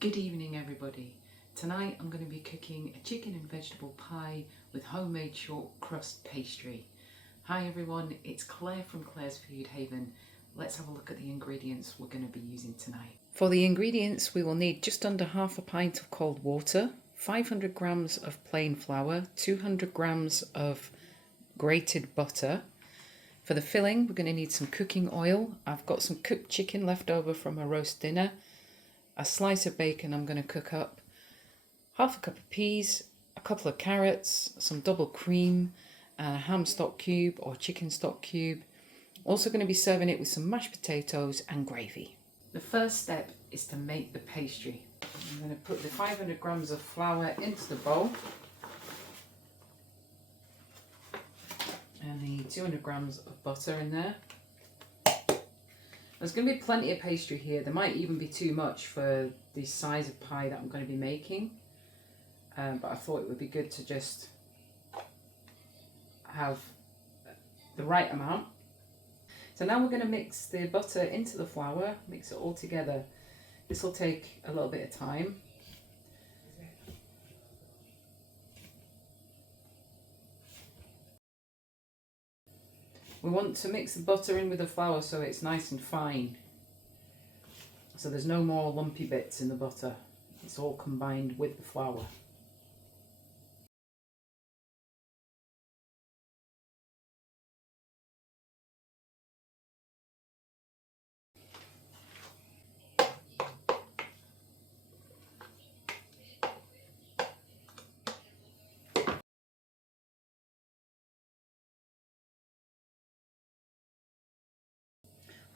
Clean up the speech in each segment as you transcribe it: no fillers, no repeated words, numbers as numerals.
Good evening everybody. Tonight I'm going to be cooking a chicken and vegetable pie with homemade short crust pastry. Hi everyone, it's Claire from Claire's Food Haven. Let's have a look at the ingredients we're going to be using tonight. For the ingredients we will need just under half a pint of cold water, 500 grams of plain flour, 200 grams of grated butter. For the filling we're going to need some cooking oil. I've got some cooked chicken left over from a roast dinner. A slice of bacon I'm going to cook up, half a cup of peas, a couple of carrots, some double cream, and a ham stock cube or chicken stock cube. Also going to be serving it with some mashed potatoes and gravy. The first step is to make the pastry. I'm going to put the 500 grams of flour into the bowl and the 200 grams of butter in there. There's going to be plenty of pastry here. There might even be too much for the size of pie that I'm going to be making. But I thought it would be good to just have the right amount. So now we're going to mix the butter into the flour, mix it all together. This will take a little bit of time. We want to mix the butter in with the flour so it's nice and fine. So there's no more lumpy bits in the butter. It's all combined with the flour.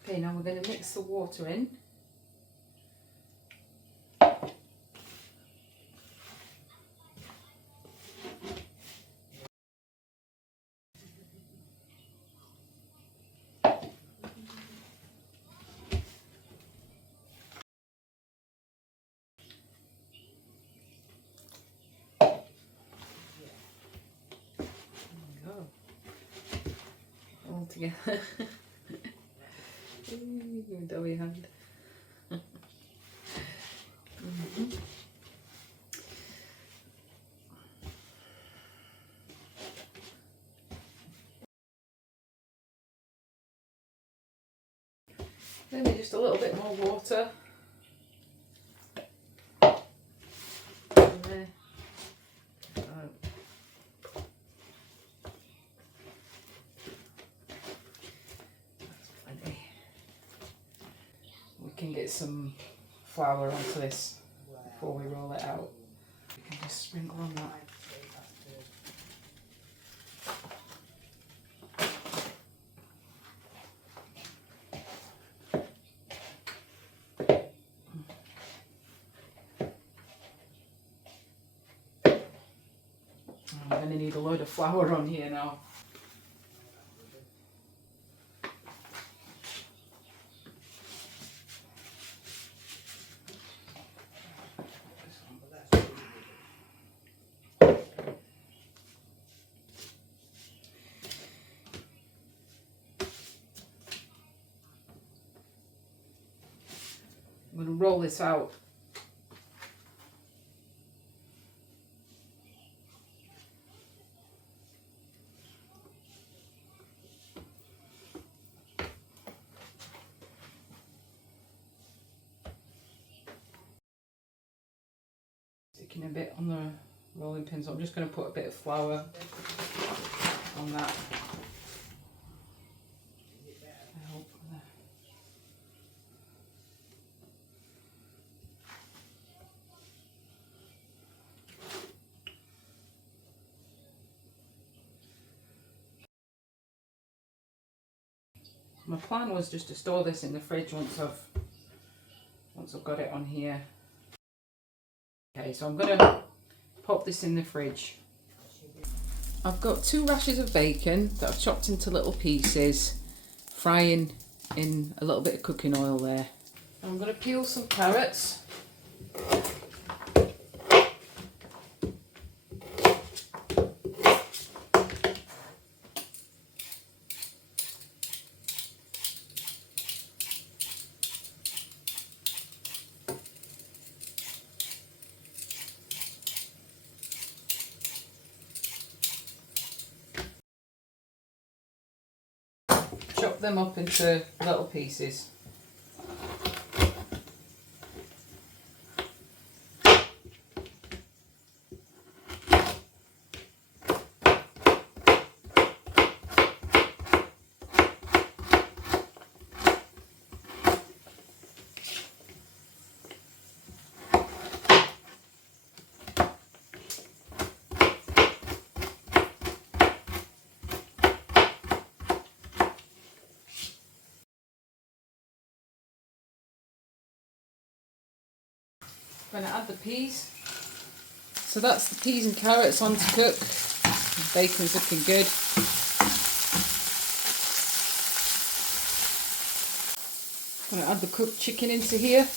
Okay, now we're going to mix the water in. All together. Ooh, doughy hand. Maybe just a little bit more water. In there. We can get some flour onto this before we roll it out. We can just sprinkle on that. I'm going to need a load of flour on here now. I'm going to roll this out. Sticking a bit on the rolling pin, so I'm just going to put a bit of flour on that. My plan was just to store this in the fridge once I've got it on here. Okay, so I'm going to pop this in the fridge. I've got 2 rashers of bacon that I've chopped into little pieces, frying in a little bit of cooking oil there. I'm going to peel some carrots. them up into little pieces. I'm going to add the peas. So that's the peas and carrots on to cook. The bacon's looking good. I'm going to add the cooked chicken into here.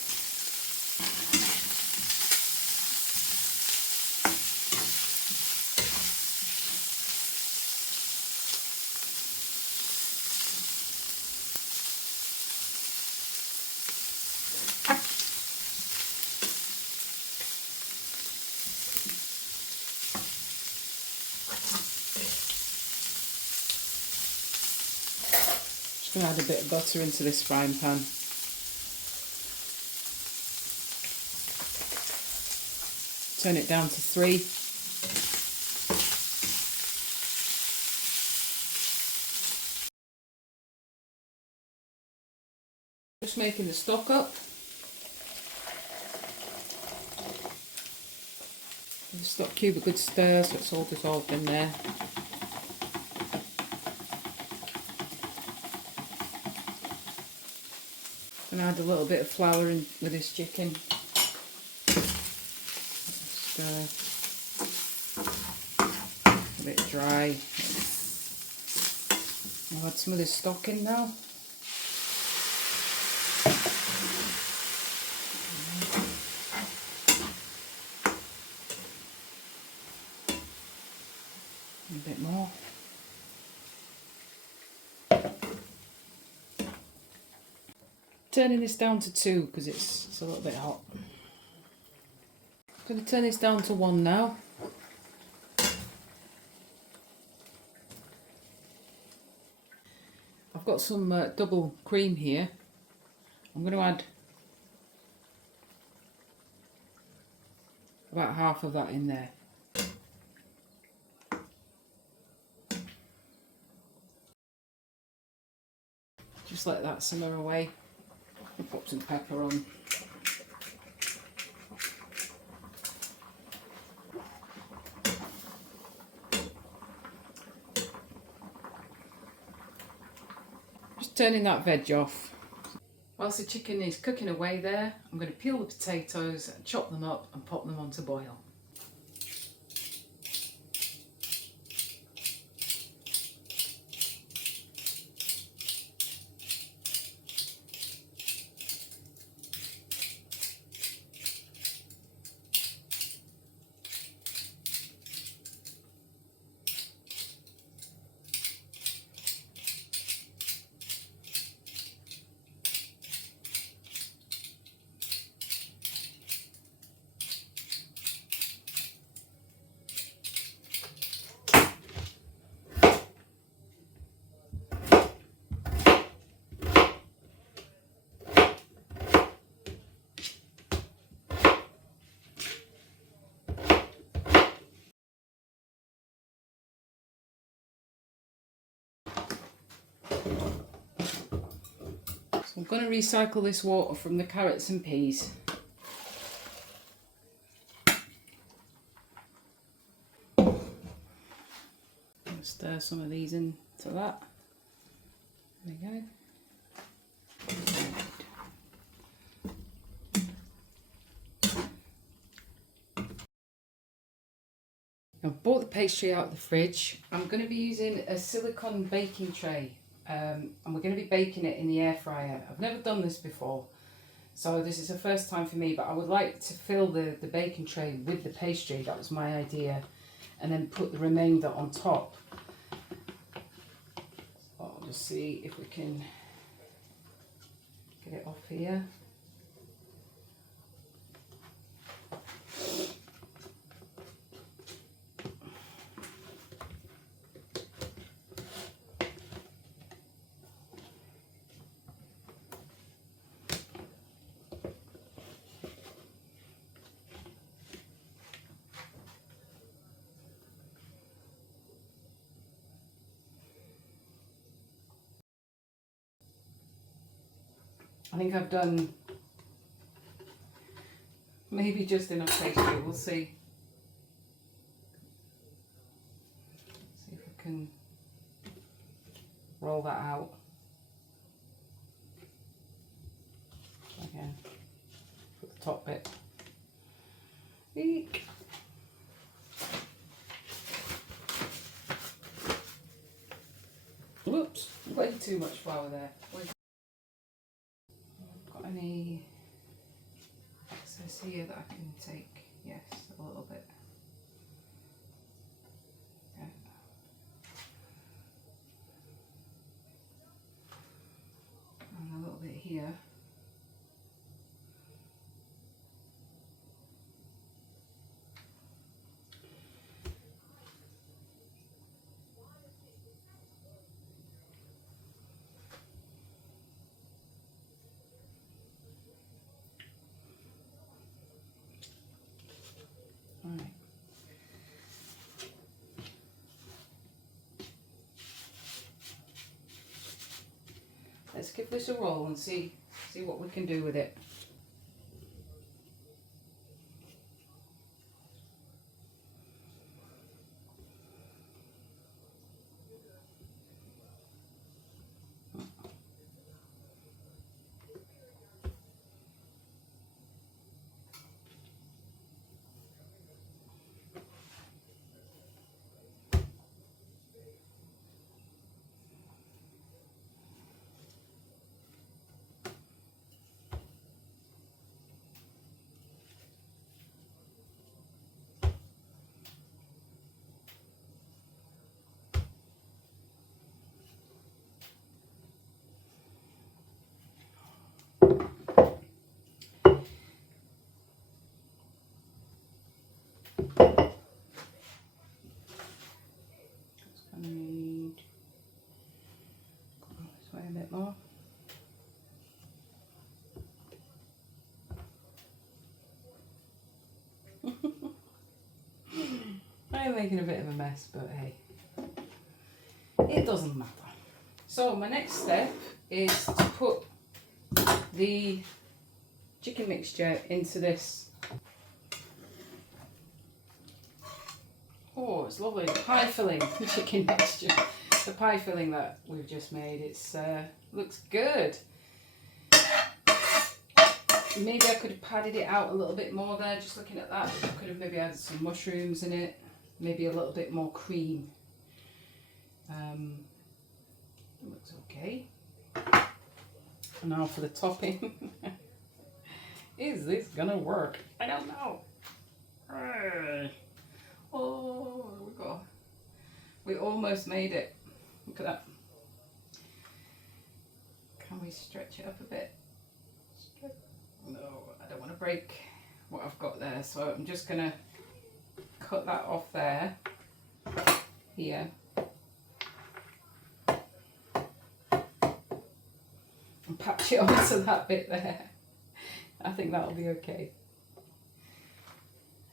Just going to add a bit of butter into this frying pan. Turn it down to 3. Just making the stock up. Give the stock cube a good stir so it's all dissolved in there. And add a little bit of flour in with this chicken. Stir. A bit dry. I'll add some of this stock in now. A bit more. Turning this down to 2 because it's a little bit hot. I'm going to turn this down to 1 now. I've got some double cream here. I'm going to add about half of that in there. Just let that simmer away. I'll put some pepper on. Just turning that veg off. Whilst the chicken is cooking away there, I'm going to peel the potatoes, chop them up and pop them on to boil. I'm going to recycle this water from the carrots and peas. Stir some of these into that. There we go. I've brought the pastry out of the fridge. I'm going to be using a silicone baking tray. And we're going to be baking it in the air fryer. I've never done this before, so this is the first time for me, but I would like to fill the baking tray with the pastry. That was my idea, and then put the remainder on top. So I'll just see if we can get it off here. I think I've done maybe just enough pastry, we'll see. See if I can roll that out. Again, put the top bit. Eek. Whoops, way too much flour there. Got any excess here that I can take? Yes, a little bit. Okay. And a little bit here. Alright. Let's give this a roll and see what we can do with it. A bit more. I'm making a bit of a mess, but hey, it doesn't matter. So my next step is to put the chicken mixture into this. Oh, it's lovely. The pie filling, the chicken mixture. The pie filling that we've just made, it's looks good. Maybe I could have padded it out a little bit more there, just looking at that. I could have maybe added some mushrooms in it, maybe a little bit more cream. It looks okay. And now for the topping. Is this gonna work? I don't know. Oh, we almost made it. Look at that. Can we stretch it up a bit? No, I don't want to break what I've got there, so I'm just going to cut that off there, here, and patch it onto that bit there. I think that'll be okay.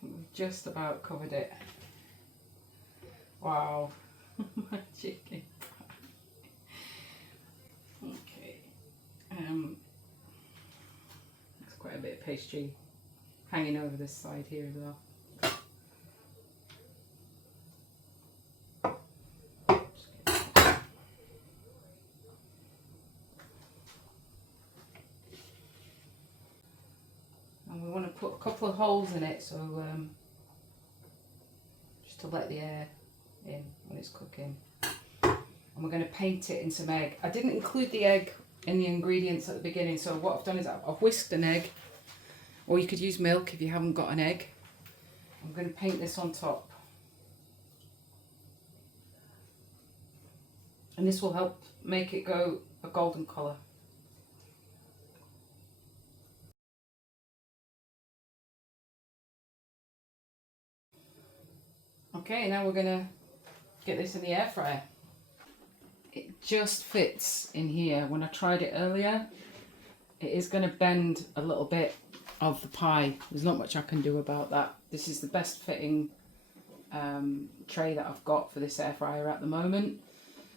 We've just about covered it. Wow, my chicken pie. Okay, there's quite a bit of pastry hanging over this side here as well. And we want to put a couple of holes in it, so just to let the air in when it's cooking. And we're going to paint it in some egg. I didn't include the egg in the ingredients at the beginning, so what I've done is I've whisked an egg, or you could use milk if you haven't got an egg. I'm going to paint this on top, and this will help make it go a golden colour. Okay, now we're going to get this in the air fryer. It just fits in here. When I tried it earlier, it is going to bend a little bit of the pie. There's not much I can do about that. This is the best fitting tray that I've got for this air fryer at the moment.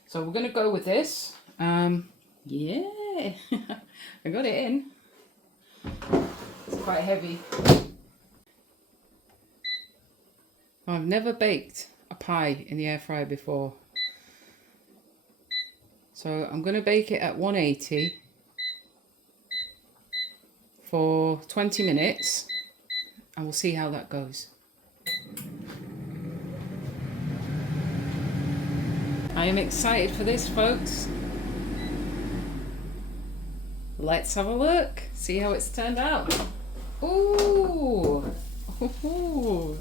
So we're going to go with this. Yeah, Yay! I got it in. It's quite heavy. I've never baked a pie in the air fryer before. So I'm going to bake it at 180 for 20 minutes and we'll see how that goes. I am excited for this, folks. Let's have a look, see how it's turned out. Ooh, ooh.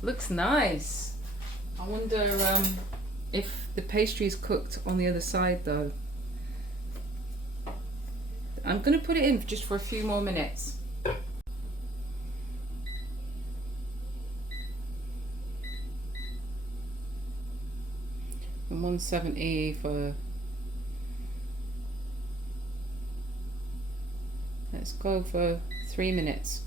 Looks nice. I wonder if the pastry is cooked on the other side though. I'm going to put it in just for a few more minutes. And 170 for... Let's go for 3 minutes.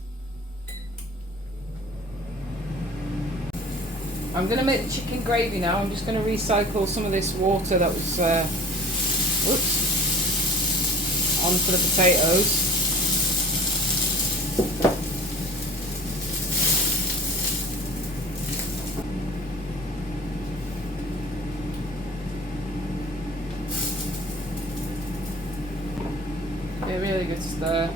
I'm going to make the chicken gravy now. I'm just going to recycle some of this water that was onto the potatoes. Give it a really good stir.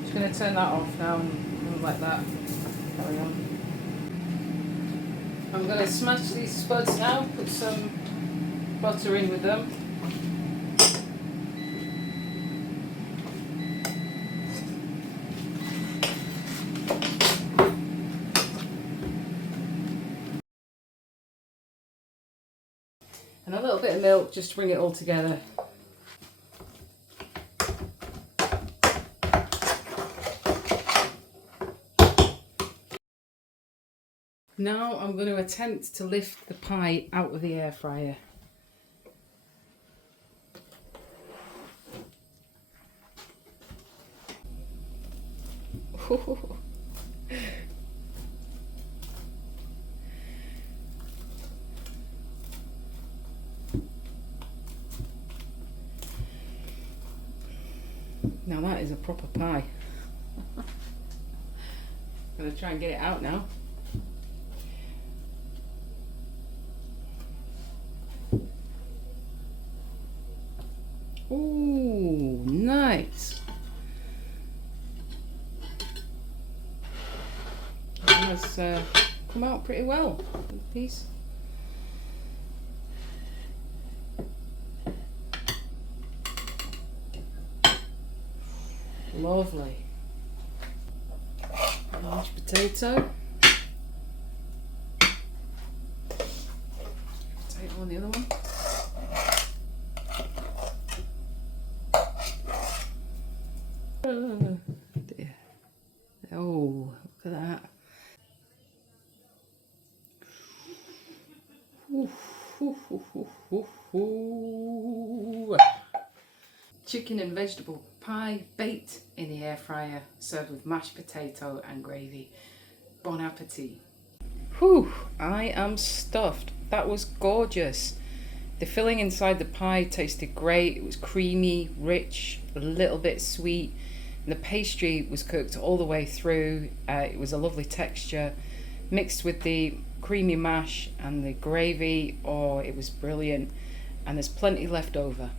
Just going to turn that off now and like that. Carry on. I'm going to smash these spuds now, put some butter in with them. And a little bit of milk just to bring it all together. Now I'm going to attempt to lift the pie out of the air fryer. Now that is a proper pie. I'm going to try and get it out now. Ooh, nice. It has come out pretty well, the piece. Lovely. Mashed potato. Potato on the other one. Dear. Oh, look at that. Ooh, ooh, ooh, ooh, ooh, ooh. Chicken and vegetable pie baked in the air fryer, served with mashed potato and gravy. Bon appetit. Whew, I am stuffed. That was gorgeous. The filling inside the pie tasted great. It was creamy, rich, a little bit sweet. And the pastry was cooked all the way through. It was a lovely texture. Mixed with the creamy mash and the gravy, oh, it was brilliant. And there's plenty left over.